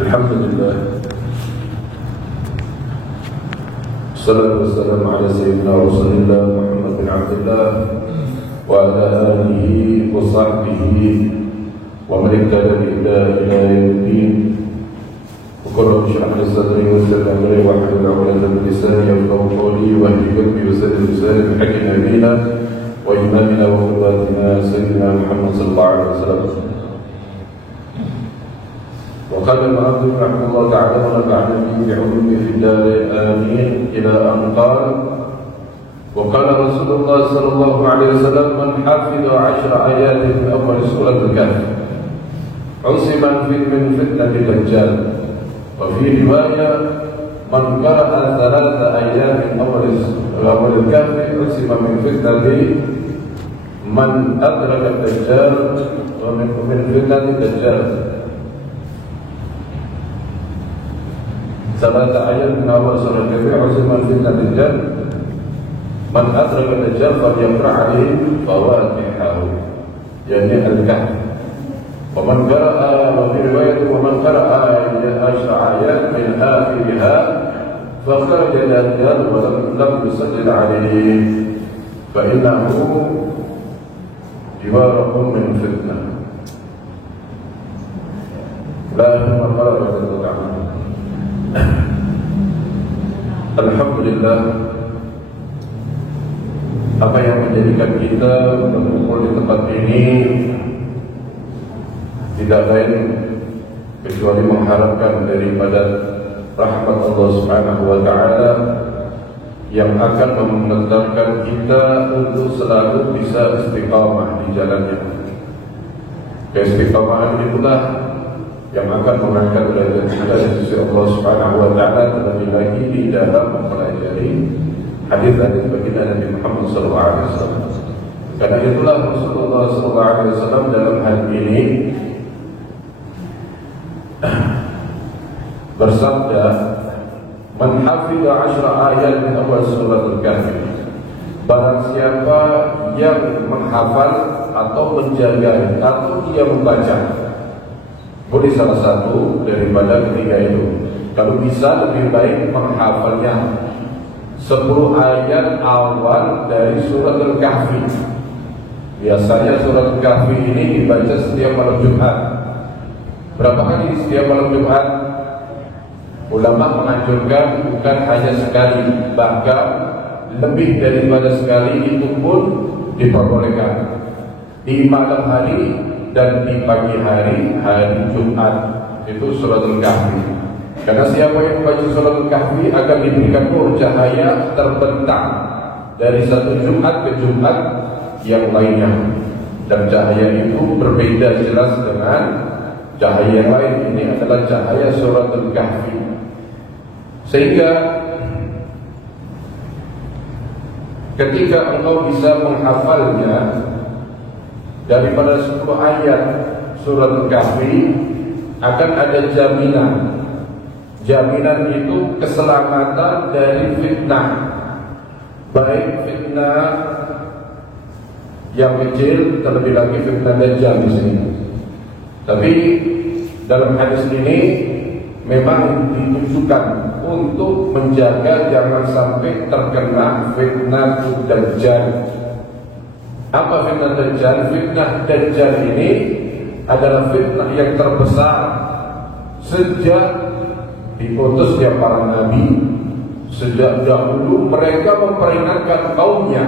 Alhamdulillah. Salatu wassalamu ala sayyidina Rasulillah Muhammad bin Abdullah wa ala alihi wa sahbihi wa man ihtada bi hidayatihi. Qul shrah li sadri wa yassir li amri wa hlul 'uqdatam min lisani yafqahu qawli wa hdini qalbi wa saddid lisani bi haqqi nabiyina wa imamina wa qudwatina sayyidina Muhammad sallallahu alaihi wasallam. وقال المؤلف رحمه الله تعالى ونفعنا به بعلومه في الدار آمين إلى أن قال وقال رسول الله صلى الله عليه وسلم من حفظ 10 آيات من أول سورة الكهف عصم من فتنة الدجال وفي رواية من قرأ 3 آيات من أول الكهف عصم من فتنة من أدرك الدجال ومن فتنة الدجال. Salat ayat min awal surah Al-Kahfi uziman fitnah dajjal man adraka dajjal falyaqra alaihi fawatihahu yani al-kahf wa man qara'a wa fi riwayat wa man qara'a ayat min akhiriha fa kharaja dajjal wa lam yusallil alaihi fa innahu jiwarahum min fitnah la yuqala wa ta'ala. Alhamdulillah, apa yang menjadikan kita berkumpul di tempat ini tidak lain kecuali mengharapkan daripada rahmat Allah Subhanahu wa Ta'ala yang akan mengantarkan kita untuk selalu bisa istiqamah di jalannya. Keistiqamahan itulah yang akan mengangkat derajat kita di sisi Allah Subhanahu wa Ta'ala, terlebih lagi di dalam mempelajari hadis-hadis baginda Nabi Muhammad sallallahu alaihi wasallam. Karena itulah Rasulullah sallallahu alaihi wasallam dalam hal ini bersabda, "Man hafidha 10 ayat min awal surah Al-Kahfi." Barang siapa yang menghafal atau menjaga atau dia membaca, boleh salah satu daripada ketiga itu. Kalau bisa lebih baik menghafalnya 10 ayat awal dari surat Al-Kahfi. Biasanya surat Al-Kahfi ini dibaca setiap malam Jumat. Berapa kali setiap malam Jumat? Ulama menganjurkan bukan hanya sekali, bahkan lebih daripada sekali itu pun diperbolehkan. Di malam hari dan di pagi hari, hari Jumat, itu surat Al-Kahfi. Karena siapa yang membaca surat Al-Kahfi akan diberikan nur cahaya terbentang dari satu Jumat ke Jumat yang lainnya. Dan cahaya itu berbeda jelas dengan cahaya yang lain. Ini adalah cahaya surat Al-Kahfi. Sehingga ketika engkau bisa menghafalnya daripada 10 ayat surat Al-Kahfi, akan ada jaminan. Jaminan itu keselamatan dari fitnah, baik fitnah yang kecil, terlebih lagi fitnah dajjal di sini. Tapi dalam hadis ini memang ditujukan untuk menjaga jangan sampai terkena fitnah dajjal. Apa fitnah dajjal? Fitnah dajjal ini adalah fitnah yang terbesar sejak diutusnya para nabi. Sejak dahulu mereka memperingatkan kaumnya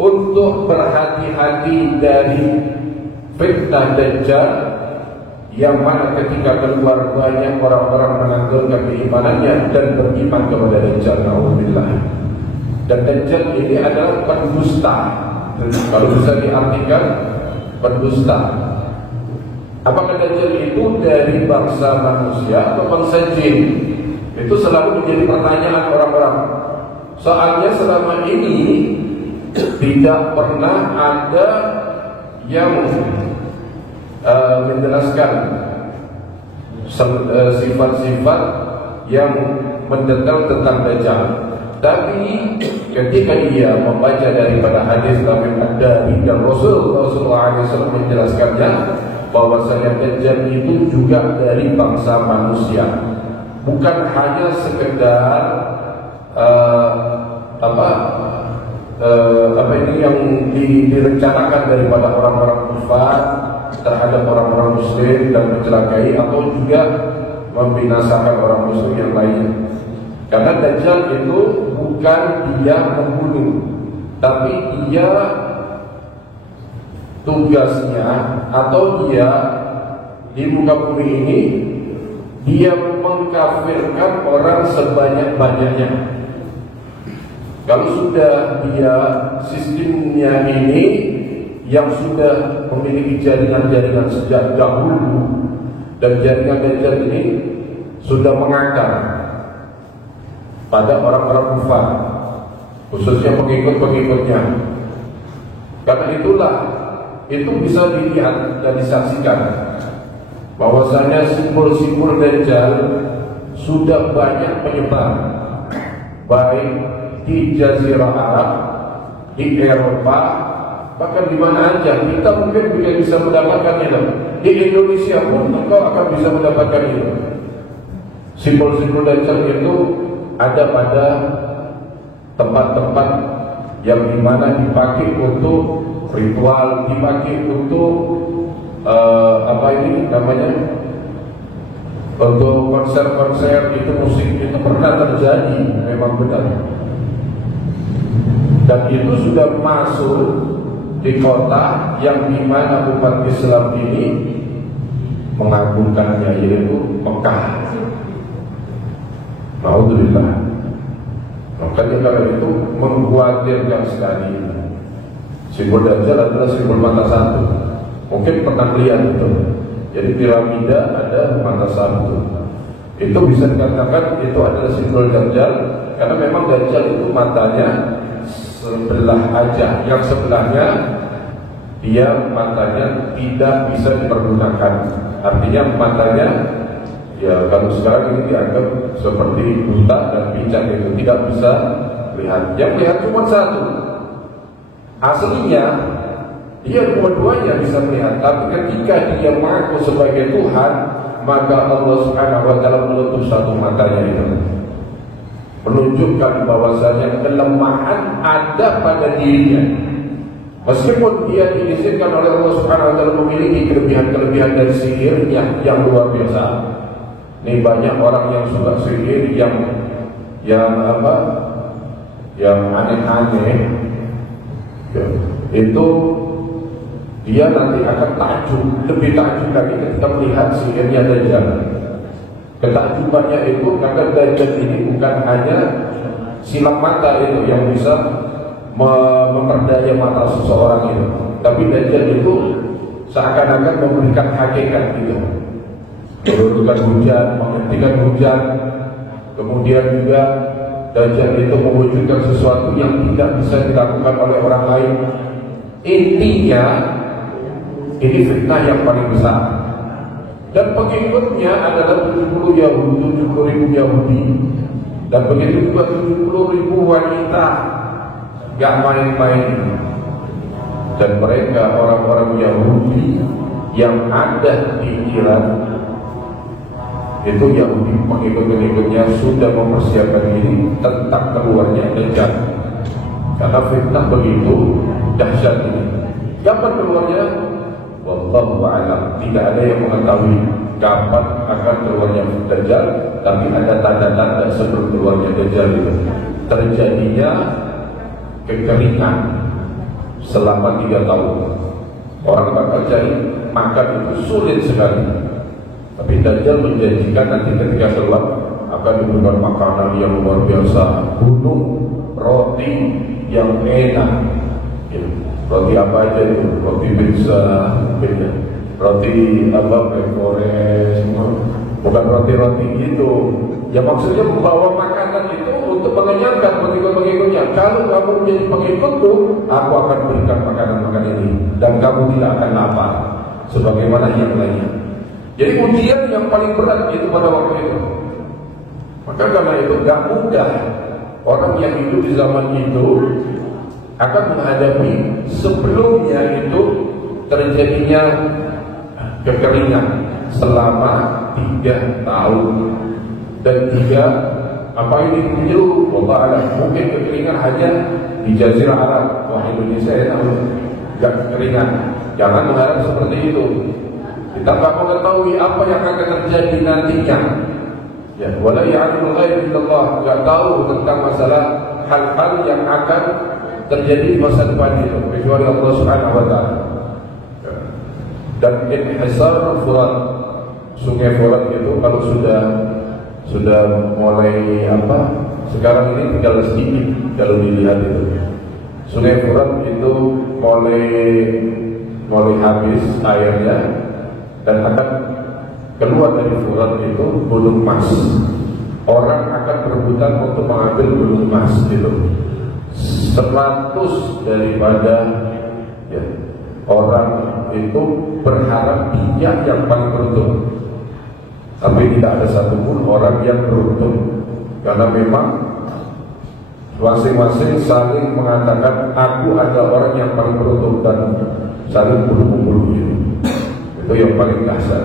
untuk berhati-hati dari fitnah dajjal, yang mana ketika keluar banyak orang-orang menanggalkan keimanannya dan beriman kepada dajjal. Alhamdulillah. Dan dajjal ini adalah pendusta. Kalau bisa diartikan pendusta. Apakah dajjal itu dari bangsa manusia atau bangsa jin? Itu selalu menjadi pertanyaan orang-orang. Soalnya selama ini tidak pernah ada yang menjelaskan sifat-sifat yang mendetail tentang dajjal. Tapi ketika ia membaca daripada hadis Nabi dan Rasulullah SAW menjelaskannya, bahwasanya Dajjal itu juga dari bangsa manusia, bukan hanya sekedar ini yang direncanakan daripada orang-orang kufar terhadap orang-orang muslim dan mencelakai atau juga membinasakan orang muslim yang lain. Karena Dajjal itu bukan dia membunuh, tapi dia tugasnya atau dia di muka bumi ini dia mengkafirkan orang sebanyak-banyaknya. Kalau sudah dia sistemnya ini yang sudah memiliki jaringan-jaringan sejak dahulu, dan jaringan Dajjal ini sudah mengakar pada orang-orang kufar, khususnya pengikut-pengikutnya. Karena itulah itu bisa dilihat dan disaksikan bahwasanya simbol-simbol Dajjal sudah banyak menyebar, baik di Jazirah Arab, di Eropa, bahkan di mana aja. Kita mungkin bisa mendapatkannya. Di Indonesia pun engkau akan bisa mendapatkan itu. Simbol-simbol Dajjal itu ada pada tempat-tempat yang dimana dipakai untuk ritual, dipakai untuk untuk konser-konser, itu musik itu pernah terjadi, memang benar. Dan itu sudah masuk di kota yang dimana umat Islam ini mengagungkannya, yaitu Mekah. Alhamdulillah. Makanya kalau itu mengkhawatirkan sekali. Simbol Dajjal adalah simbol mata satu. Mungkin pernah lihat itu. Jadi piramida ada mata satu. Itu bisa dikatakan itu adalah simbol Dajjal, karena memang Dajjal itu matanya sebelah aja, yang sebelahnya dia matanya tidak bisa dipergunakan. Artinya matanya ya kalau sekarang ini dianggap seperti buta dan pincang, itu tidak bisa lihat. Yang lihat cuma satu. Aslinya dia dua-duanya bisa melihat, tapi ketika dia mengaku sebagai Tuhan, maka Allah Subhanahu wa taala menutup satu matanya itu, menunjukkan bahwasanya kelemahan ada pada dirinya. Meskipun dia diizinkan oleh Allah Subhanahu wa taala memiliki kelebihan-kelebihan dari sihirnya yang luar biasa. Ini banyak orang yang suka sihir yang aneh-aneh. Itu dia nanti akan takjub, lebih takjub lagi ketika melihat sihirnya Dajjal. Ketakjubannya itu karena Dajjal ini bukan hanya silam mata itu yang bisa memperdaya mata seseorang itu, tapi Dajjal itu seakan-akan memberikan hakikat gitu, menurunkan hujan, menghentikan hujan. Kemudian juga Dajjal itu mewujudkan sesuatu yang tidak bisa dilakukan oleh orang lain. Intinya ini fitnah yang paling besar. Dan pengikutnya adalah 70 ribu Yahudi. Dan begitu juga 70 ribu wanita. Gak main-main. Dan mereka orang-orang Yahudi yang ada di Iran, itu Yahudi pengikut-pengikutnya sudah mempersiapkan diri tentang keluarnya Dajjal. Karena fitnah begitu dahsyat ini. Kapan keluarnya? Wallahu a'lam. Tidak ada yang mengetahui kapan akan keluarnya Dajjal, tapi ada tanda-tanda sebelum keluarnya Dajjal itu. Terjadinya kekeringan selama 3 tahun. Orang bakal cari makan itu sulit sekali. Tapi Dajjal menjanjikan nanti ketika keluar akan diberikan makanan yang luar biasa, gunung roti yang enak. Roti apa aja itu? Roti pizza, roti goreng, bukan roti-roti itu. Ya maksudnya membawa makanan itu untuk mengenyangkan pengikut-pengikutnya. Kalau kamu menjadi pengikutku, aku akan berikan makanan-makanan ini, dan kamu tidak akan lapar sebagaimana yang lainnya. Jadi ujian yang paling berat itu pada waktu itu. Maka karena itu gak mudah orang yang hidup di zaman itu akan menghadapi sebelumnya itu terjadinya kekeringan selama 3 tahun. Dan juga apa ini menyeluruh, wallah alam, mungkin kekeringan hanya di Jazirah Arab. Wah, Indonesia ya nggak kekeringan. Jangan mengharap seperti itu. Kita nggak mengetahui apa yang akan terjadi nantinya. Ya, wala ya'lamul ghaib illallah, nggak tahu tentang masalah hal-hal yang akan terjadi di masa depan itu kecuali Allah Subhanahu wa taala. Dan inhisar Furat, sungai Furat itu kalau sudah mulai sekarang ini tinggal sedikit kalau dilihat itu. Sungai Furat itu mulai habis airnya dan akan keluar dari Furat itu gunung emas. Orang akan berebutan untuk mengambil gunung emas itu. 100 daripada orang itu berharap dia yang paling beruntung. Tapi tidak ada satupun orang yang beruntung, karena memang masing-masing saling mengatakan aku adalah orang yang paling beruntung dan saling bunuh-bunuh itu. Itu yang paling dasar.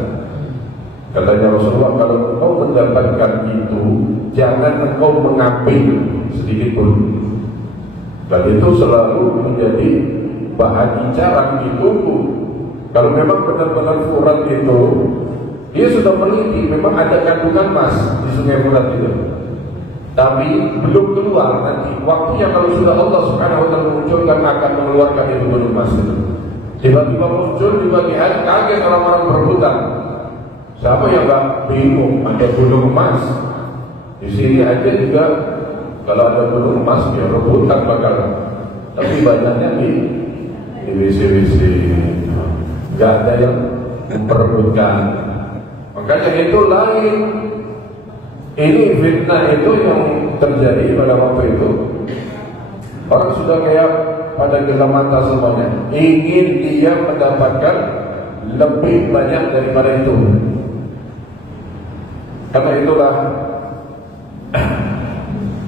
Katanya Rasulullah, kalau engkau mendapatkan itu, jangan engkau mengambil sedikit pun. Dan itu selalu menjadi bahan bicara ditunggu. Kalau memang benar-benar Furat itu, dia sudah meneliti, memang ada kandungan emas di sungai Furat itu. Tapi belum keluar nanti. Waktunya kalau sudah Allah Subhanahu wa taala munculkan akan mengeluarkan itu gunung emas itu. Tiba-tiba muncul di pagi hari, kaget orang-orang berebutan. Siapa yang gak bingung ada gunung emas? Di sini aja juga kalau ada gunung emas ya rebutan bakal. Tapi banyaknya di WC-WC, gak ada yang memperebutkan. Makanya itu lain. Ini fitnah itu yang terjadi pada waktu itu. Orang sudah kayak pada gelap mata semuanya, ingin dia mendapatkan lebih banyak daripada itu. Karena itulah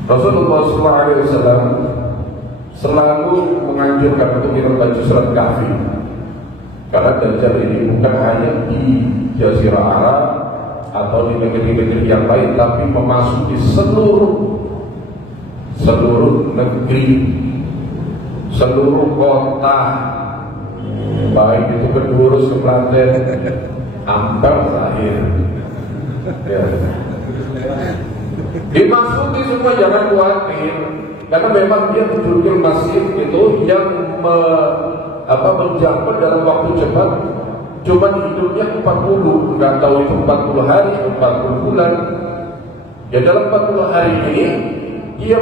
Rasulullah SAW selalu menganjurkan untuk kita membaca surat Kahfi. Karena Dajjal ini bukan hanya di Jazirah Arab atau di negeri-negeri yang lain, tapi memasuki seluruh negeri, seluruh kota, baik itu Kedurus, Kepanten, Ampel terakhir. Ya. Dimasuki semua, jangan khawatir, karena memang dia betul-betul masif itu yang menjangkau dalam waktu cepat. Cuma hidupnya 40, nggak tahu itu 40 hari, 40 bulan. Ya dalam 40 hari ini dia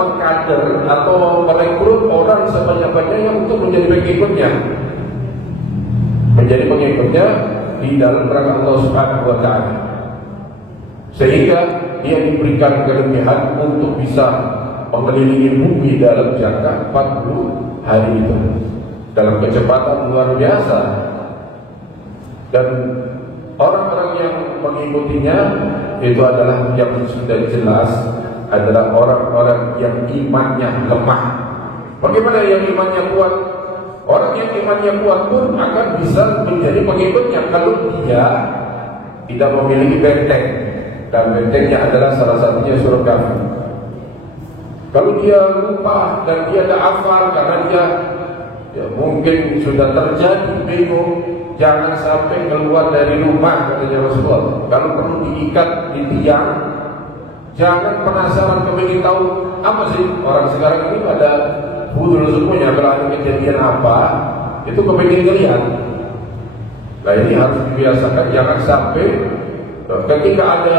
mengkader atau merekrut orang sebanyak-banyaknya untuk menjadi pengikutnya, di dalam rangka Allah Subhanahu wa taala. Sehingga dia diberikan kelebihan untuk bisa mengelilingi bumi dalam jangka 40 hari itu dalam kecepatan luar biasa. Dan orang-orang yang mengikutinya itu adalah yang sudah jelas adalah orang-orang yang imannya lemah. Bagaimana yang imannya kuat? Orang yang imannya kuat pun akan bisa menjadi pengikutnya kalau dia tidak memiliki benteng, dan bentengnya adalah salah satunya surah Kahfi. Kalau dia lupa dan dia tidak hafal karena dia mungkin sudah terjadi bingung, jangan sampai keluar dari rumah, katanya Rasulullah. Kalau perlu diikat di tiang, jangan penasaran kepingin tahu apa sih orang sekarang ini pada budul semuanya. Kalau ada kejadian apa, itu kepingin lihat. Nah ini harus dibiasakan, jangan sampai ketika ada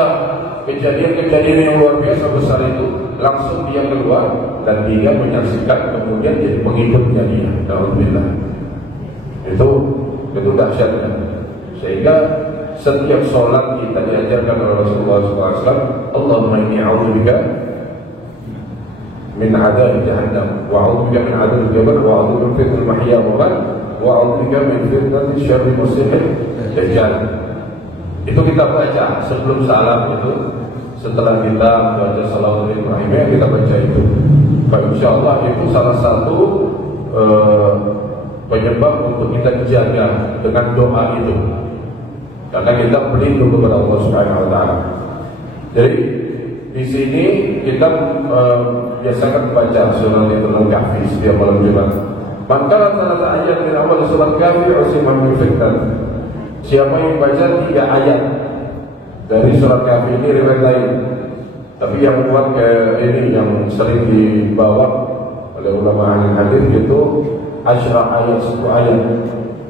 kejadian-kejadian yang luar biasa besar itu langsung dia keluar dan dia menyaksikan, kemudian jadi pengikutnya dia. Alhamdulillah. Itu dahsyatnya. Sehingga setiap sholat kita diajarkan oleh Rasulullah SAW, Allahumma inni a'udzubika min adzab jahannam wa a'udzubika min adzab jabal wa a'udzubika min fitnatil mahya wal mamat wa a'udzubika min fitnati syarri masihid dajjal. Itu kita baca sebelum salam itu. Setelah kita baca salawat Ibrahimiyah, kita baca itu. Insyaallah itu salah satu penyebab untuk kita jaga dengan doa itu, karena kita berlindung kepada Allah Subhanahu wa taala. Jadi di sini kita biasakan baca surah Al-Kahfi setiap malam Jumat. Maka salah ayat di awal surah Al-Kahfi usimah min fitnah. Siapa yang baca 3 ayat dari surah Al-Kahfi ini riwayat lain, tapi yang buat ini yang sering dibawa oleh ulama ahli hadis itu asyra ayat, 10 ayat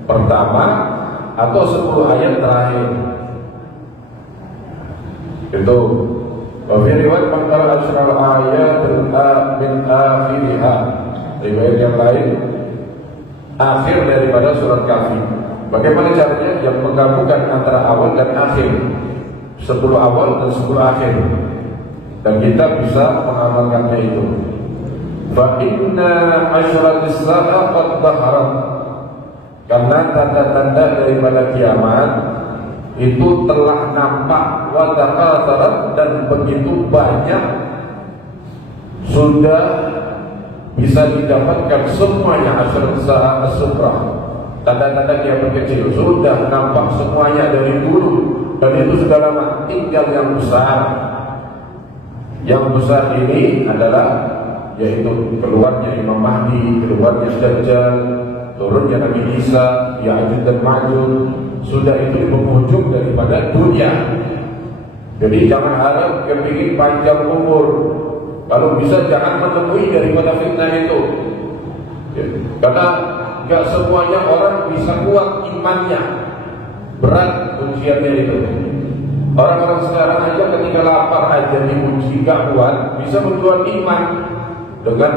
pertama atau 10 ayat terakhir. Itu riwayat mengkala asyra ayat min akhiriha. Riwayat yang lain akhir daripada surat Kahfi. Bagaimana caranya? Yang menggabungkan antara awal dan akhir, 10 awal dan 10 akhir, dan kita bisa mengamalkannya itu. Fa inna asyratis sa'a qad dhaharat, karena tanda-tanda daripada kiamat itu telah nampak, wa taqatarat, dan begitu banyak sudah bisa didapatkan semuanya. Asyratis sa'a as-sughra, tanda-tanda kiamat kecil sudah nampak semuanya dari dulu, dan itu sudah lama. Tinggal yang besar. Yang besar ini adalah yaitu keluarnya Imam Mahdi, keluarnya Dajjal, turunnya Nabi Isa, Ya'juj dan Ma'juj. Sudah itu di penghujung daripada dunia. Jadi jangan harap kepingin panjang umur, kalau bisa jangan menemui daripada fitnah itu, karena gak semuanya orang bisa kuat imannya. Berat ujiannya itu. Orang-orang sekarang aja ketika lapar aja diuji gak kuat, bisa menjual iman dengan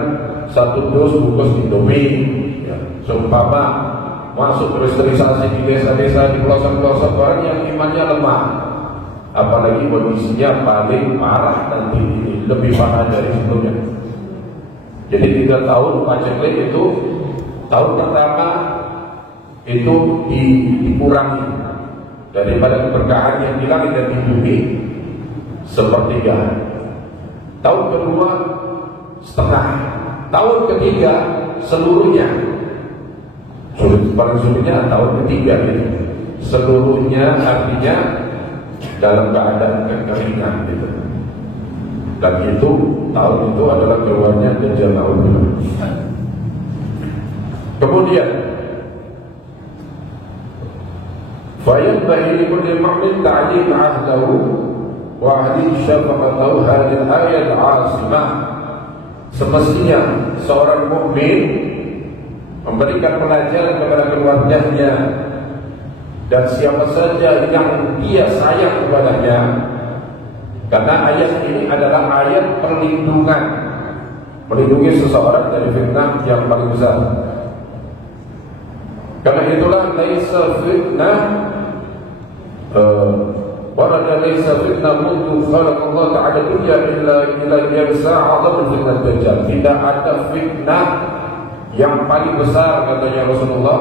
1 dus bungkus Indomie, ya. Seumpama masuk restrukturisasi di desa-desa, di pelosok-pelosok, orang yang imannya lemah, apalagi kondisinya paling parah nanti ini, lebih parah dari sebelumnya. Jadi 3 tahun paceklik itu, tahun pertama itu dikurangi daripada keberkahan yang di langit dan di bumi sepertiga. Tahun kedua setengah, tahun ketiga seluruhnya. Paling sulitnya tahun ketiga itu seluruhnya, artinya dalam keadaan kekeringan gitu. Dan itu tahun itu adalah keluarnya Dajjal na'udzubillah. Kemudian fayanbaghi likulli mu'min ta'lim 'ahdahu wa 'ahdi syafaqatahu hadhihi al-ayat 'asimah. Semestinya seorang mukmin memberikan pelajaran kepada keluarganya dan siapa saja yang dia sayang kepadanya, karena ayat ini adalah ayat perlindungan, melindungi seseorang dari fitnah yang paling besar. Karena itulah laisa fitnah warada laisa fitnah mundu khalaqallah ta'ala dunya illa yamsa 'azam fitnah dajjal. Tidak ada fitnah yang paling besar, katanya Rasulullah,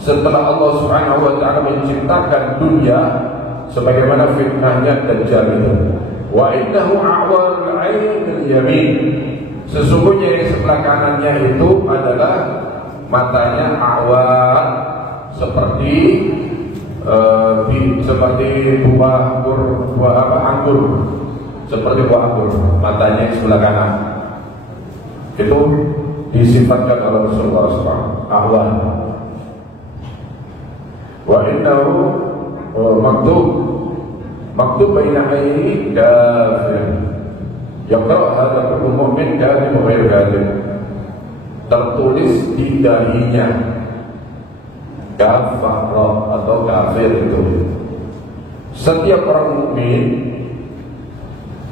setelah Allah Subhanahu wa taala menciptakan dunia, sebagaimana fitnahnya Dajjal itu. Wa innahu a'wal 'ainil yamin. Sesungguhnya yang sebelah kanannya itu adalah matanya awal, seperti buah anggur, seperti buah anggur, matanya yang sebelah kanan. Itu disifatkan oleh Rasulullah SAW ahwal. Wa innahu maktub baina ayni kafir. Yaqra hadha kullu mu'min kafir wa ghair kafir. Tertulis di dahinya kafir atau kafir itu. Setiap orang mukmin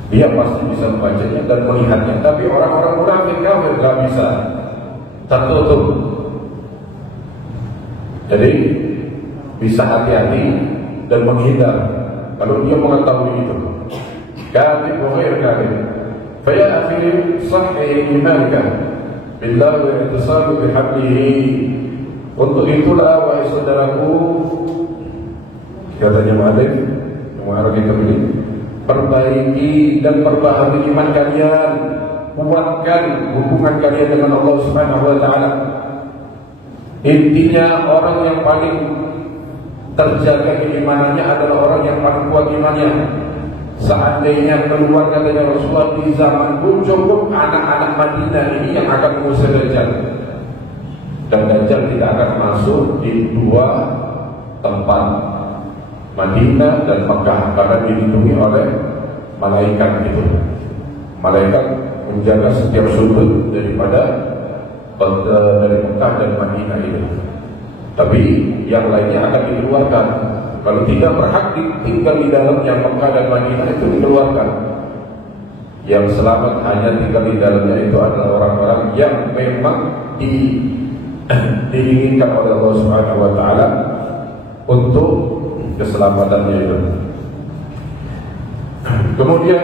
dia pasti bisa membacanya dan melihatnya, tapi orang-orang munafik kafir gak bisa, tertutup. Jadi bisa hati-hati dan menghindar kalau dia mengetahui itu. Kafir wa ghair kafir. Fa ya akhi sahih imanika billahi wa ittisalu bihablihi. Untuk itulah wahai saudaraku, katanya Malik mengarah kita ini, perbaiki dan perbaharui iman kalian, kuatkan hubungan kalian dengan Allah Subhanahu wa taala. Intinya orang yang paling terjaga keimanannya adalah orang yang paling kuat imannya. Seandainya keluar katanya Rasulullah di zaman pun cukup anak-anak Madinah ini yang akan mengusir Dajjal. Dan Dajjal tidak akan masuk di dua tempat, Madinah dan Mekah, karena dilindungi oleh malaikat itu. Malaikat menjaga setiap sudut daripada dari Mekah dan Madinah itu. Tapi yang lainnya akan dikeluarkan. Kalau tidak berhak tinggal di dalam yang Mekah dan Madinah itu dikeluarkan. Yang selamat hanya tinggal di dalamnya itu adalah orang-orang yang memang diinginkan oleh Allah Subhanahu wa taala untuk keselamatannya itu. Kemudian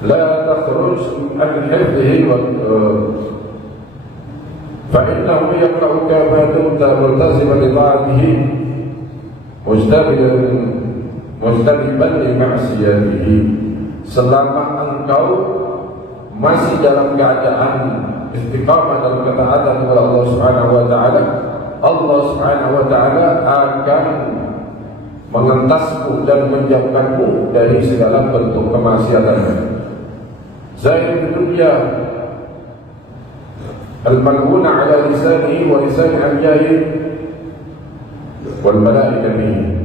la takhruj an hifdhihi wa fa innahu yaqra'uka ma dumta multaziman li ta'atihi mujtaniban li ma'siyatihi. Selama engkau masih dalam keadaan istiqamah dalam ketaatan kepada Allah Subhanahu wa taala, Allah Subhanahu wa taala akan mengentasmu dan menjauhkanmu dari segala bentuk kemaksiatan. Zaid dunya al-mal'una ala lisanihi wa lisan anbiya'ihi wal malaikati.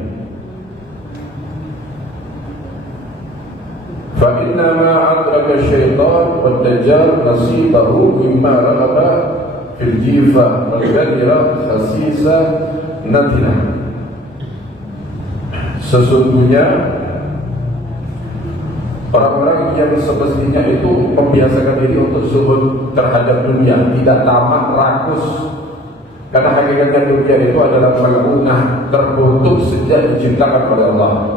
فإنما أدرك الشيطان والدجال نصيبه مما رغب في الجيفة والغدرة خسيسة نتنة. Sesungguhnya orang-orang yang semestinya itu membiasakan diri untuk zuhud terhadap dunia, tidak tamak rakus, karena hakikatnya dunia itu adalah mal'unah, terkutuk sejak diciptakan oleh Allah.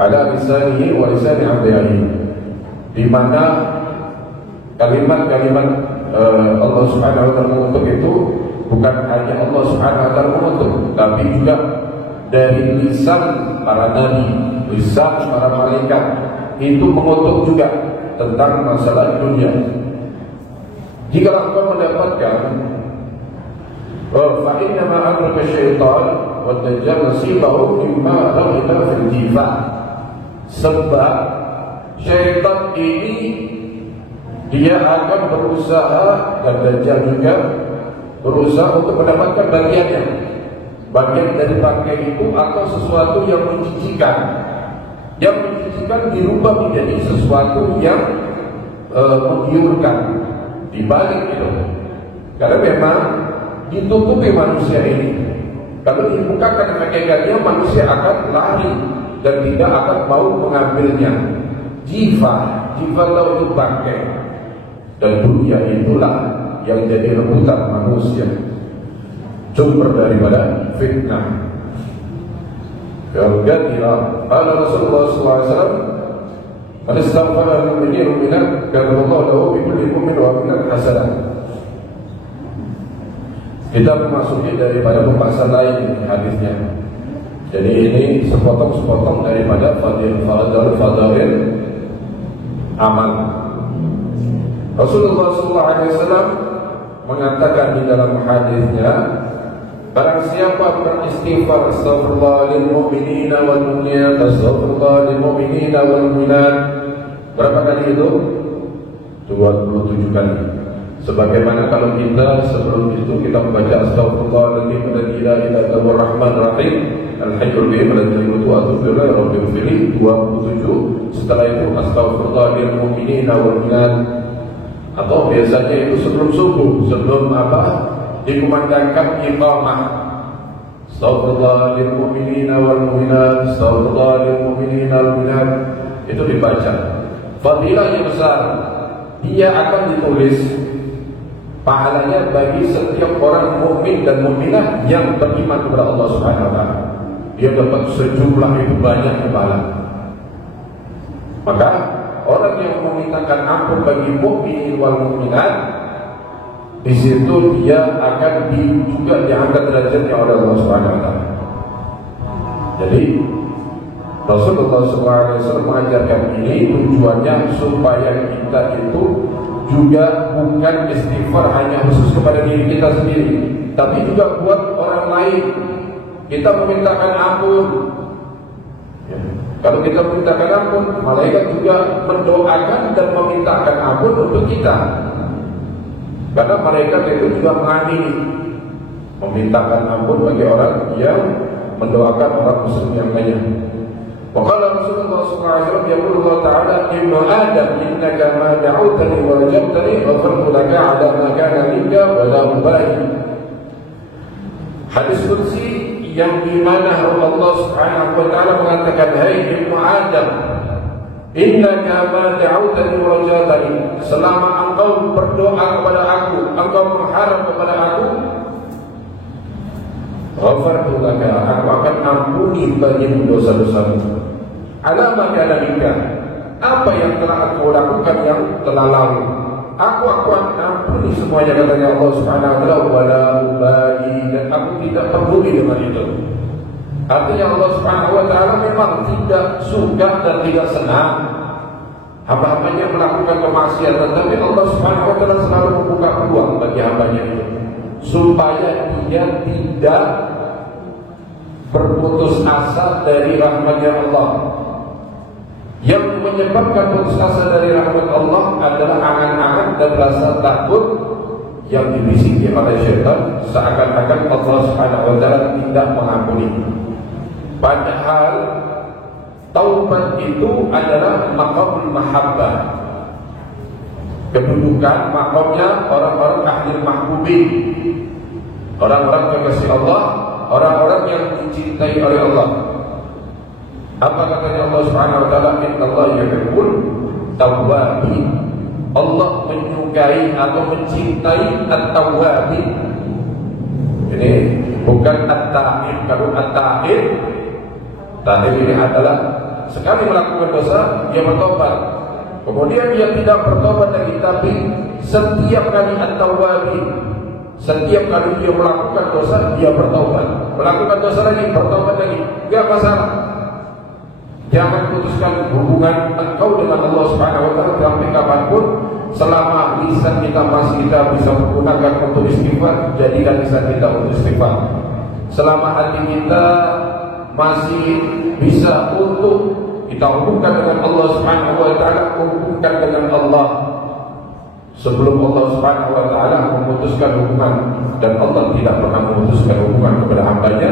Ala lisanihi wa lisani abdihi, di mana kalimat-kalimat Allah Subhanahu wa taala mengutuk itu bukan hanya Allah Subhanahu wa taala mengutuk, tapi juga dari lisan para nabi, lisan para malaikat itu mengutuk juga tentang masalah dunia. Jika engkau mendapatkan fa inna ma adraka syaitan wa dajjal nasibahu mimma raghaba fil jifa. Sebab syaitan ini dia akan berusaha, dan Dajjal juga berusaha untuk mendapatkan bagiannya, bagian dari bangkai itu atau sesuatu yang menjijikan. Yang menjijikan dirubah menjadi sesuatu yang menggiurkan dibalik itu. Karena memang ditutupi manusia ini. Kalau dibukakan hakikatnya, manusia akan lari dan tidak akan mau mengambilnya. Jifa itu bangkai, dan dunia itulah yang jadi rebutan manusia, sumber daripada fitnah. Al-Ghadira qala Rasulullah SAW, man istaghfara al-mu'minin mu'minat kana Allah lahu bi kulli mu'min wa mu'minat hasanah. Kita memasuki daripada pembahasan lain hadisnya. Jadi ini sepotong-sepotong daripada fadail amal. Rasulullah SAW mengatakan di dalam hadisnya, barang siapa beristighfar, astaghfirullah lil mu'minina wal mu'minat, astaghfirullah lil mu'minina wal mu'minat, berapa kali itu? 27 kali. Sebagaimana kalau kita sebelum itu kita membaca astaghfirullahaladzim alladzi la ilaha illa huwar rahmanur rahim al-hayyul qayyum alladzi la atubu ilaihi rabbil fili 27. Setelah itu astaghfirullah lil mu'minina wal mu'minat, atau biasanya itu sebelum subuh, sebelum dikumandangkan iqamah, astaghfirullah lil mu'minina wal mu'minat, astaghfirullah lil mu'minina wal mu'minat, itu dibaca. Fadilahnya besar, dia akan ditulis pahalanya bagi setiap orang mukmin dan mukminah yang beriman kepada Allah Subhanahu wa taala. Dia dapat sejumlah itu banyak pahala. Maka orang yang memintakan ampun bagi mukmin wal mukminat, di situ dia akan juga diangkat derajatnya oleh Allah Subhanahu wa taala. Jadi Rasulullah SAW mengajarkan ini tujuannya supaya kita itu juga bukan istighfar hanya khusus kepada diri kita sendiri, tapi juga buat orang lain. Kita memintakan ampun. Ya. Kalau kita memintakan ampun, malaikat juga mendoakan dan memintakan ampun untuk kita. Karena malaikat itu juga mengadili, memintakan ampun bagi orang yang mendoakan orang muslim yang lain. Waqala Rasulullah SAW, yaqulu Allah Ta'ala, Ibnu Adam, innaka ma da'utani wa rajabtani ghafartu laka ala ma kana minka wa la ubali. Hadis qudsi yang dimana Allah Subhanahu wa Ta'ala mengatakan, hai Ibnu Adam, innaka ma da'utani wa rajabtani, selama engkau berdoa kepada aku, engkau mengharap kepada aku, ghafartu laka, aku akan ampuni bagimu dosa-dosamu. Ala ma kana minka, apa yang telah aku lakukan yang telah lalu, aku akan ampuni semuanya, katanya Allah Subhanahu wa Ta'ala, wala ubali, dan aku tidak peduli dengan itu. Artinya Allah Subhanahu wa Ta'ala memang tidak suka dan tidak senang hamba-hambanya melakukan kemaksiatan, tapi Allah Subhanahu wa Ta'ala selalu membuka peluang bagi hambanya itu supaya dia tidak berputus asa dari rahmatnya Allah. Yang menyebabkan putus asa dari rahmat Allah adalah angan-angan dan rasa takut yang dibisiki oleh syaitan, seakan-akan Allah Subhanahu wa Ta'ala tidak mengampuni. Padahal taubat itu adalah maqamul mahabbah, kedudukan makamnya orang-orang ahli mahbubi, orang-orang kekasih Allah, orang-orang yang dicintai oleh Allah. Apa katanya Allah Subhanahu wa Ta'ala, innallaha yuhibbul tawwabin, Allah menyukai atau mencintai at-tawwabin. Ini bukan at-ta'ib. Kalau at-ta'ib, ta'ib ini adalah sekali melakukan dosa dia bertobat, kemudian dia tidak bertobat lagi, tapi setiap kali at-tawwabin, setiap kali dia melakukan dosa dia bertobat, melakukan dosa lagi, bertobat lagi, enggak masalah. Jangan putuskan hubungan engkau dengan Allah Subhanahu wa Ta'ala sampai kapanpun. Selama lisan kita masih kita bisa menggunakan untuk istighfar, jadikan lisan kita untuk istighfar. Selama hati kita masih bisa untuk kita hubungkan dengan Allah Subhanahu wa Ta'ala, hubungkan dengan Allah sebelum Allah Subhanahu wa Ta'ala memutuskan hubungan. Dan Allah tidak pernah memutuskan hubungan kepada hambanya,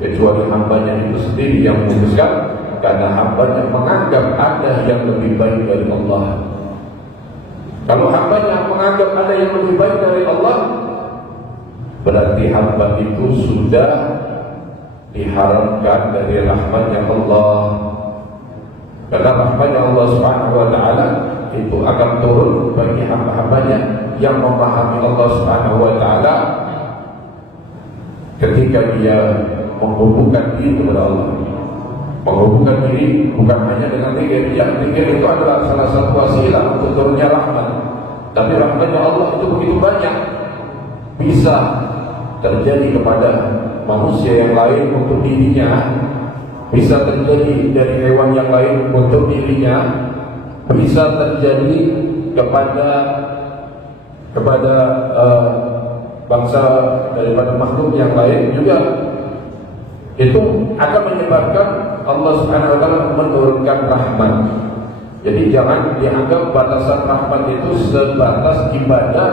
kecuali hambanya itu sendiri yang memutuskan, karena hambanya menganggap ada yang lebih baik dari Allah. Kalau hambanya menganggap ada yang lebih baik dari Allah, berarti hamba itu sudah diharamkan dari rahmatnya Allah. Karena rahmatnya Allah Subhanahu wa Ta'ala itu akan turun bagi hamba-hambanya yang memahami Allah Subhanahu wa Ta'ala ketika dia menghubungkan diri kepada Allah. Menghubungkan diri bukan hanya dengan zikir. Yang zikir itu adalah salah satu wasilah untuk turunnya rahmat. Tapi rahmatnya Allah itu begitu banyak, bisa terjadi kepada manusia yang lain untuk dirinya, bisa terjadi dari hewan yang lain untuk dirinya, bisa terjadi kepada bangsa daripada makhluk yang lain juga. Itu akan menyebabkan Allah Subhanahu wa Ta'ala menurunkan rahmat. Jadi jangan dianggap batasan rahmat itu sebatas ibadah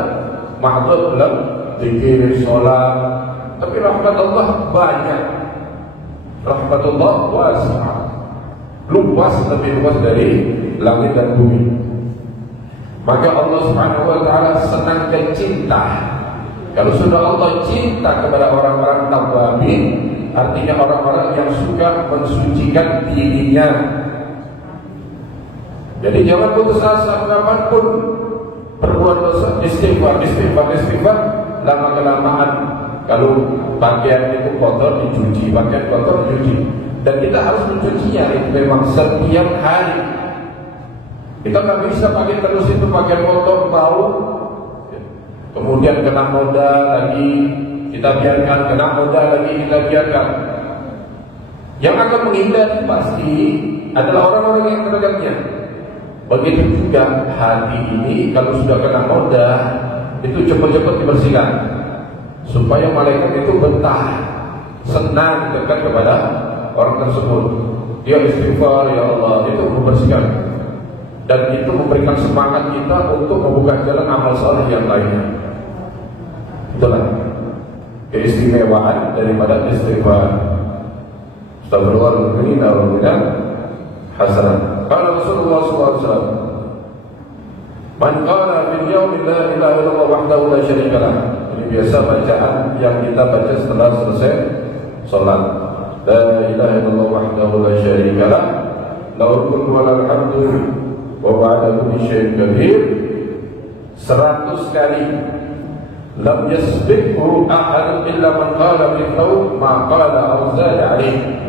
mahdud dalam zikir, sholat. Tapi rahmat Allah banyak. Rahmat Allah wasi'ah, luas, lebih luas dari langit dan bumi. Maka Allah Subhanahu wa Ta'ala senang dan cinta. Kalau sudah Allah cinta kepada orang-orang tawwabin, artinya orang-orang yang suka mensucikan dirinya. Jadi jangan putus asa kapanpun berbuat dosa, istighfar, lama-kelamaan. Kalau pakaian itu kotor dicuci, pakaian kotor dicuci, dan kita harus mencucinya itu memang setiap hari. Kita nggak bisa pakai terus itu pakaian kotor bau, kemudian kena noda lagi kita biarkan, kena noda lagi kita biarkan. Yang akan menghindari pasti adalah orang-orang yang terdekatnya. Begitu juga hati ini kalau sudah kena noda, itu cepat-cepat dibersihkan supaya malaikat itu betah, senang dekat kepada orang tersebut. Dia istighfar, ya Allah, itu membersihkan. Dan itu memberikan semangat kita untuk membuka jalan amal saleh yang lainnya. Itulah keistimewaan daripada istighfar. Astagfirullahaladzim wa hasanah. Qala Rasulullah SAW, man qala fil yawmi la ilaha illallah wahdahu la syarika lah. Ini biasa bacaan yang kita baca setelah selesai salat. La ilaha illallah wahdahu la syarika lah, lahul mulku wa lahul hamdu wa huwa ala kulli syai'in qadir. 100 kali. Lam yasbiqhu ahad illa man qala mithlahu ma qala aw zada alaihi.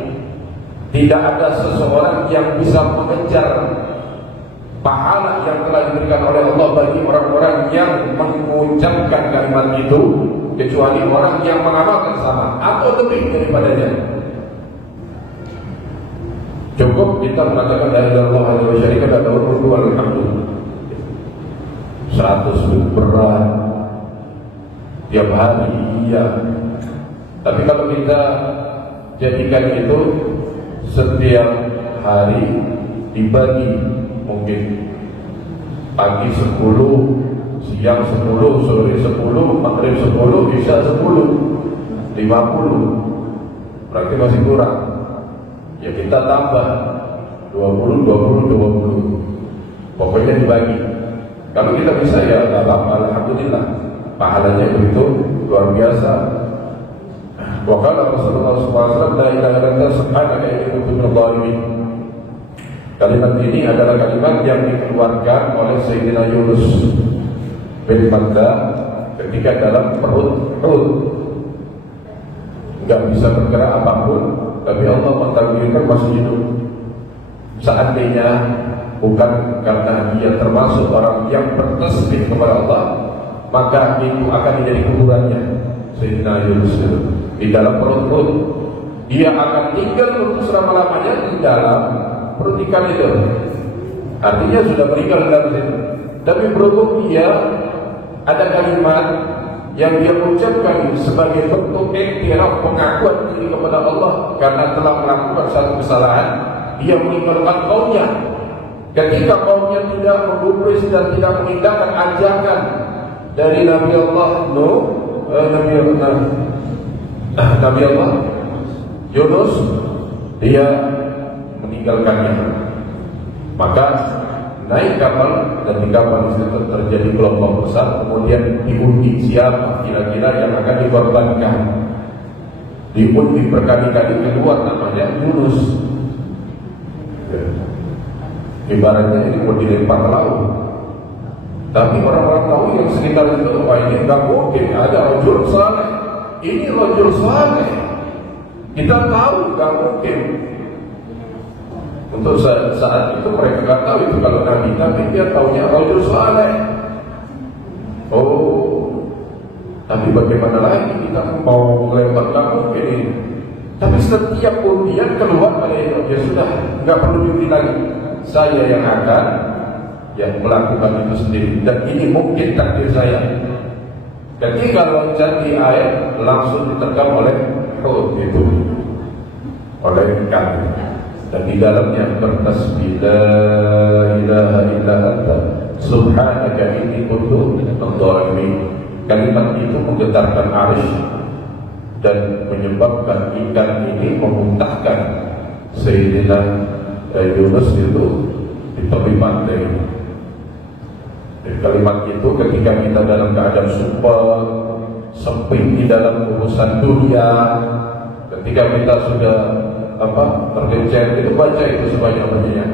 Tidak ada seseorang yang bisa mengejar pahala yang telah diberikan oleh Allah bagi orang-orang yang mengucapkan kalimat itu, kecuali orang yang mengamalkan sama atau lebih daripadanya. Cukup kita mengatakan la ilaha illallah wa la syarika lahu lahul mulku wa lahul hamdu. 100 berat tiap hari, iya. Tapi kalau kita jadikan itu setiap hari dibagi, mungkin pagi 10, siang 10, sore 10, maghrib 10, isya 10, 50, berarti masih kurang. Ya kita tambah 20, 20, 20, pokoknya dibagi. Kalau kita bisa ya gak apa-apa, alhamdulillah, pahalanya begitu luar biasa. Wa qala Rasulullah SAW, la ilaha illallah subhanaka inni kuntu minadh dhalimin. Kalimat ini adalah kalimat yang dikeluarkan oleh Sayyidina Yunus bin Matta ketika dalam perut Hud. Enggak bisa bergerak apapun, tapi Allah mentakdirkan masih hidup. Seandainya bukan karena dia termasuk orang yang bertasbih kepada Allah, maka itu akan menjadi kuburannya. Sayyidina Yunus di dalam perut Hud, dia akan tinggal untuk selama-lamanya di dalam perut ikan itu. Artinya sudah meninggal dalam situ. Tapi berhubung dia ada kalimat yang dia ucapkan sebagai bentuk iktiraf, pengakuan diri kepada Allah karena telah melakukan satu kesalahan, dia meninggalkan kaumnya. Ketika kaumnya tidak menggubris dan tidak mengindahkan ajakan dari Nabi Allah Nuh, Nabi Allah Yunus, dia meninggalkannya. Maka naik kapal, dan di kapal itu terjadi gelombang besar. Kemudian diundi siapa kira-kira yang akan dikorbankan. Diundi berkali-kali, keluar namanya Yunus. Ibaratnya ini mau dilempar ke laut. Tapi orang-orang tahu yang sekitar itu, wah ini nggak mungkin ada rajul saleh. Ini rajul saleh. Kita tahu nggak mungkin. Untuk saat itu mereka nggak tahu itu kalau Nabi, tapi dia tahunya rajul saleh. Oh, tapi bagaimana lagi kita mau melempar, nggak mungkin ini. Tapi setiap undian keluar oleh itu, ya sudah nggak perlu diundi lagi. Saya yang akan melakukan itu sendiri, dan ini mungkin takdir saya. Ketika loncat di air, langsung diterkam oleh Hud itu, oleh ikan, dan di dalamnya bertasbih la ilaha illa anta subhanaka inni kuntu minadh dhalimin. Kalimat itu menggetarkan arsy dan menyebabkan ikan ini memuntahkan Sayyidina Yunus itu di tepi pantai. Kalimat itu ketika kita dalam keadaan super sempit di dalam urusan dunia, ketika kita sudah tergencet, itu baca itu sebanyak-banyaknya.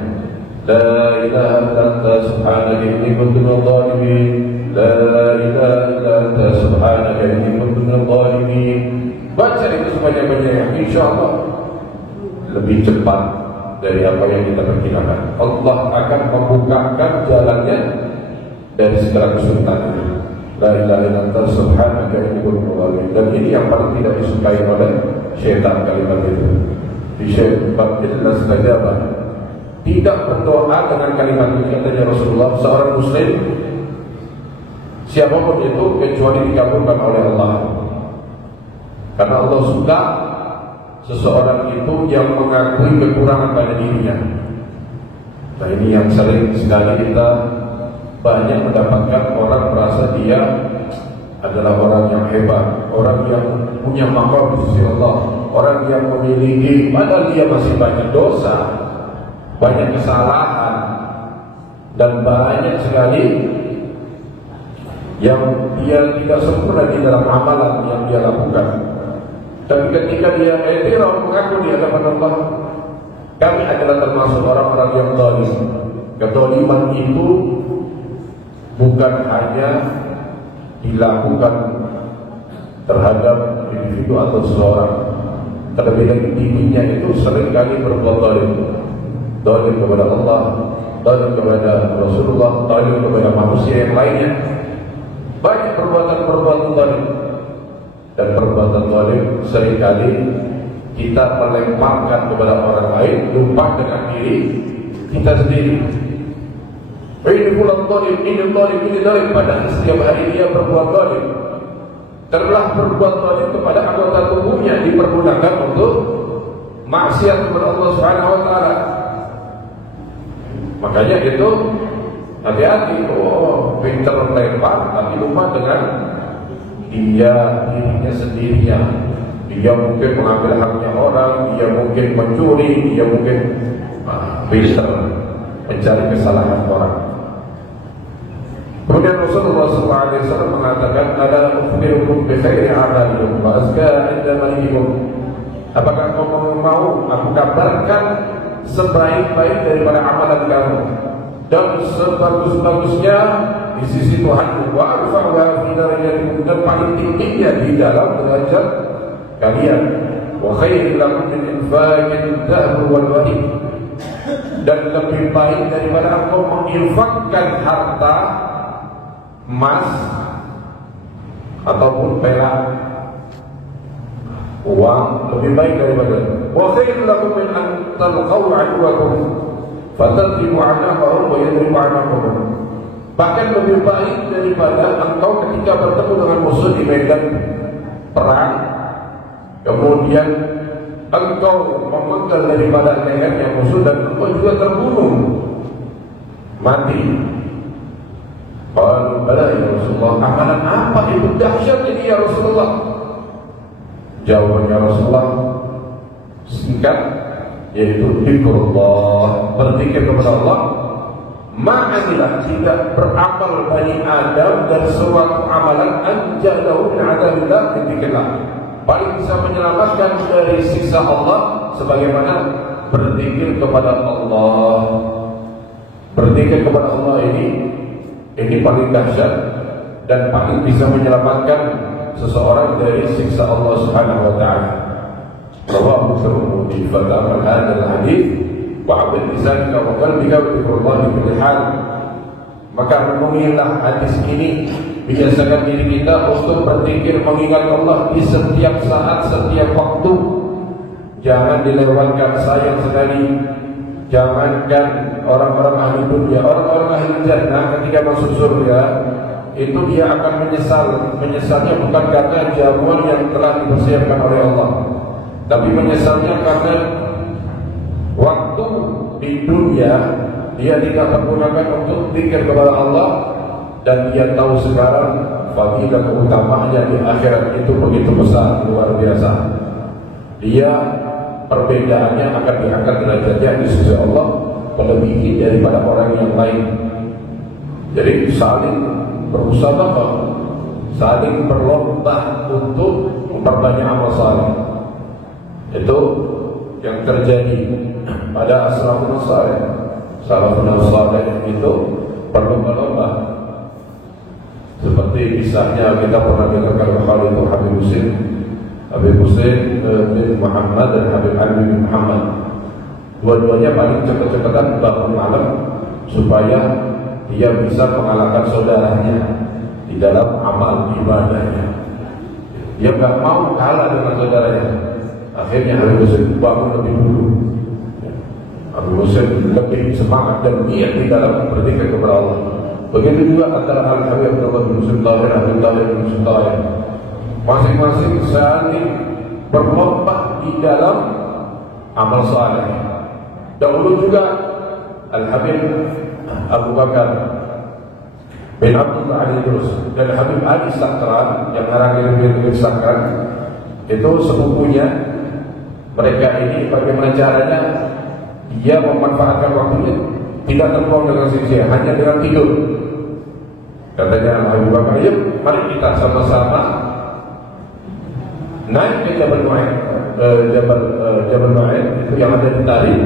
La ilaha illa anta subhanaka inni kuntu minadh dhalimin. La ilaha illa anta subhanaka inni kuntu minadh dhalimin. Baca itu sebanyak-banyaknya, insyaallah lebih cepat dari apa yang kita perkirakan. Allah akan membukakan jalannya dari segala kesulitan ini. La ilaha illa anta subhanaka inni kuntu minadh dhalimin. Dan ini yang paling tidak disukai oleh syaitan, kalimat itu. bisyai'in illa istajaba. Tidak berdoa dengan kalimat ini, katanya Rasulullah, seorang muslim siapapun itu kecuali dikabulkan oleh Allah. Karena Allah suka seseorang itu yang mengakui kekurangan pada dirinya. Nah, ini yang sering sekali kita banyak mendapatkan orang merasa dia adalah orang yang hebat, orang yang punya maqam di sisi Allah, orang yang memiliki, padahal dia masih banyak dosa, banyak kesalahan, dan banyak sekali yang dia tidak sempurna di dalam amalan yang dia lakukan. Tapi ketika dia mengaku di hadapan Allah, kami adalah termasuk orang-orang yang zalim. Kezaliman itu bukan hanya dilakukan terhadap individu atau seseorang, terlebih lagi dirinya itu seringkali berbuat zalim. Zalim kepada Allah, zalim kepada Rasulullah, zalim kepada manusia yang lainnya. Banyak perbuatan-perbuatan zalim. Dan perbuatan zalim seringkali kita melemparkan kepada orang lain, lupa dengan diri kita sendiri. Ini pula zalim, ini zalim, padahal setiap hari dia berbuat zalim. Telah berbuat zalim kepada anggota tubuhnya, dipergunakan untuk maksiat kepada Allah Subhanahu wa taala. Makanya itu hati-hati. Oh, pintar melempar tapi lupa dengan dirinya sendirinya. Dia mungkin mengambil haknya orang, dia mungkin mencuri, dia mungkin pintar mencari kesalahan orang. Kemudian Rasulullah SAW mengatakan, "Ala ukhbirukum bi khairi a'malikum wa azka 'inda malikum." Apakah kamu mau aku kabarkan sebaik-baik daripada amalan kamu dan sebagus-bagusnya di sisi Tuhan, wa arfa'uha fi darajatikum, dan paling tingginya di dalam derajat kalian, wa khairul lakum min infaqil dhahabi wal warqi, dan lebih baik daripada engkau menginfakkan harta emas ataupun perak, uang, lebih baik daripada. Wa khairul lakum min an talqaw aduwakum fatadribu anahum wa yadribu anahum. Bahkan lebih baik daripada engkau ketika bertemu dengan musuh di medan perang, kemudian engkau memenggal daripada lehernya musuh dan engkau juga terbunuh mati. Kalau bala ya Rasulullah, amalan apa itu dahsyat ini ya Rasulullah? Jawabannya Rasulullah singkat, yaitu zikrullah, berzikir kepada Allah. Ma'adilah, tidak beramal Bani Adam dan suatu amalan anjalahu min adabillah, berzikirlah, paling bisa menyelamatkan dari siksa Allah sebagaimana berzikir kepada Allah. Berzikir kepada Allah ini paling dahsyat dan paling bisa menyelamatkan seseorang dari siksa Allah Subhanahu wa taala. Rawahu Tirmidzi fa ta'al hadzal hadits wa 'abd lisanika wa qalbika bi dzikrillah bi kulli hal. Maka renungilah hadis ini, biasakan diri kita untuk berzikir mengingat Allah di setiap saat, setiap waktu. Jangan dilewatkan, sayang sekali. Jangankan orang-orang ahli dunia, orang-orang ahli jannah ketika masuk surga itu dia akan menyesal. Menyesalnya bukan karena jamuan yang telah dipersiapkan oleh Allah, tapi menyesalnya karena waktu di dunia dia tidak tergunakan untuk zikir kepada Allah, dan dia tahu sekarang fadilah keutamaannya di akhirat itu begitu besar, luar biasa. Dia perbedaannya akan diangkat derajatnya di sisi Allah melebihi daripada orang yang lain. Jadi saling berusaha, saling berlomba untuk memperbanyak amal saleh. Itu yang terjadi pada salafun saleh. Salafun saleh itu berlomba-lomba. Seperti kisahnya kita pernah dengarkan Khalid bin Habib Husain bin Muhammad dan Habib Ali bin Muhammad. Dua-duanya paling cepat-cepatan bangun malam supaya dia bisa mengalahkan saudaranya di dalam amal ibadahnya. Dia nggak mau kalah dengan saudaranya. Akhirnya Akhirnya Habib Husain bangun lebih dulu. Habib Husain lebih semangat dan niat di dalam berzikir kepada Allah. Begitu juga antara Al-Habib Abdullah bin Husain Tahir, Habib Tahir bin Husain Tahir. Masing-masing saling berlomba di dalam amal saleh. Dahulu juga Al-Habib Abu Bakar bin Abdullah Ali Idrus dan Habib Ali Sakran yang sekarang ini Sakran itu sepupunya. Mereka ini bagaimana caranya dia memanfaatkan waktunya tidak terbuang dengan sia-sia, hanya dengan tidur. Katanya Habib Bakar, "Yuk, mari kita sama-sama naik ke Jabal Nu'ain, Jabal Nu'ain itu yang ada di Tarim.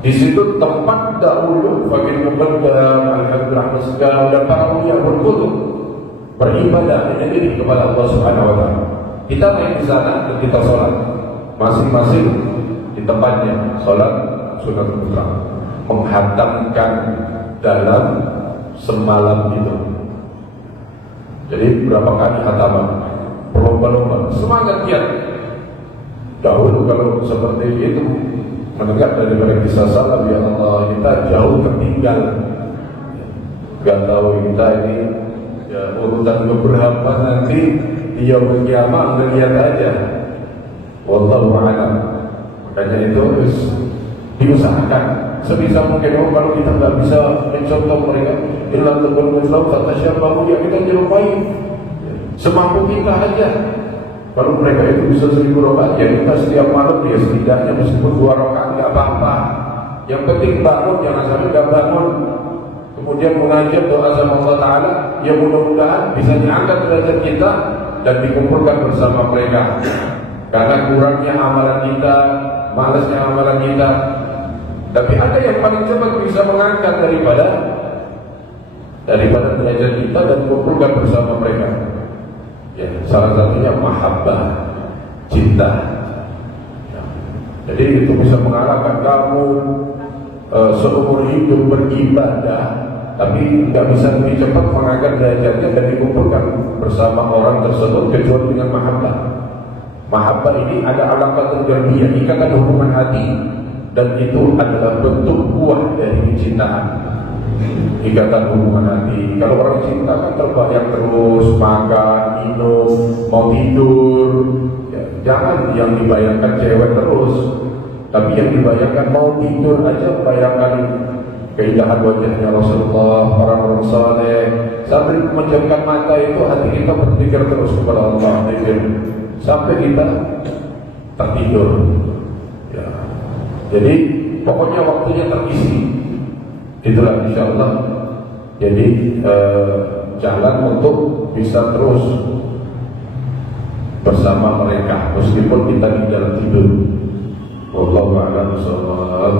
Di situ tempat dahulu bagi Muqaddam, Al-Habib Rahmat Segar dan para ulama berkutuk beribadah dengan diri kepada Allah Subhanahu wa taala. Kita naik di sana dan kita sholat masing-masing di tempatnya, sholat sunat putra, menghatamkan dalam semalam itu. Jadi berapa kali hataman? Berlomba-lomba, semangat giat. Dahulu kalau seperti itu mendengar daripada kisah salaf, ya Allah, kita jauh tertinggal. Gak tahu kita ini ya, urutan keberapa nanti di yaumul kiamah ngeliat aja. Wallahu a'lam. Makanya itu harus diusahakan sebisa mungkin. Kalau kita nggak bisa mencontoh mereka, illa taqul Islam fatasyabahu, ya kita nyerupai semampu kita aja. Kalau mereka itu bisa 1000 rakaat, ya kita setiap malam ya setidaknya meskipun 2 rakaat nggak apa-apa. Yang penting bangun, jangan sampai nggak bangun. Kemudian mengajak doa sama Allah Taala, ya mudah-mudahan bisa diangkat derajat kita dan dikumpulkan bersama mereka. Karena kurangnya amalan kita, malasnya amalan kita. Tapi ada yang paling cepat bisa mengangkat daripada derajat kita dan kumpulkan bersama mereka. Ya, salah satunya mahabbah, cinta. Ya. Jadi itu bisa mengalahkan kamu seumur hidup beribadah, tapi nggak bisa lebih cepat mengangkat derajatnya dan dikumpulkan bersama orang tersebut kecuali dengan mahabbah. Mahabbah ini ada alaqatul qalbiyah, ikatan hubungan hati, dan itu adalah bentuk buah dari kecintaan. Ikatan hubungan hati. Kalau orang cinta kan terbayang terus makan, minum, mau tidur. Ya, jangan yang dibayangkan cewek terus, tapi yang dibayangkan mau tidur aja. Bayangkan keindahan wajahnya Rasulullah, orang-orang saleh. Sambil menjamkan mata itu hati kita berpikir terus kepada Allah, sampai kita tertidur. Ya. Jadi pokoknya waktunya terisi. Itulah insyaallah. Jadi jalan untuk bisa terus bersama mereka meskipun kita di dalam tidur. Wallahu a'lam bishawab.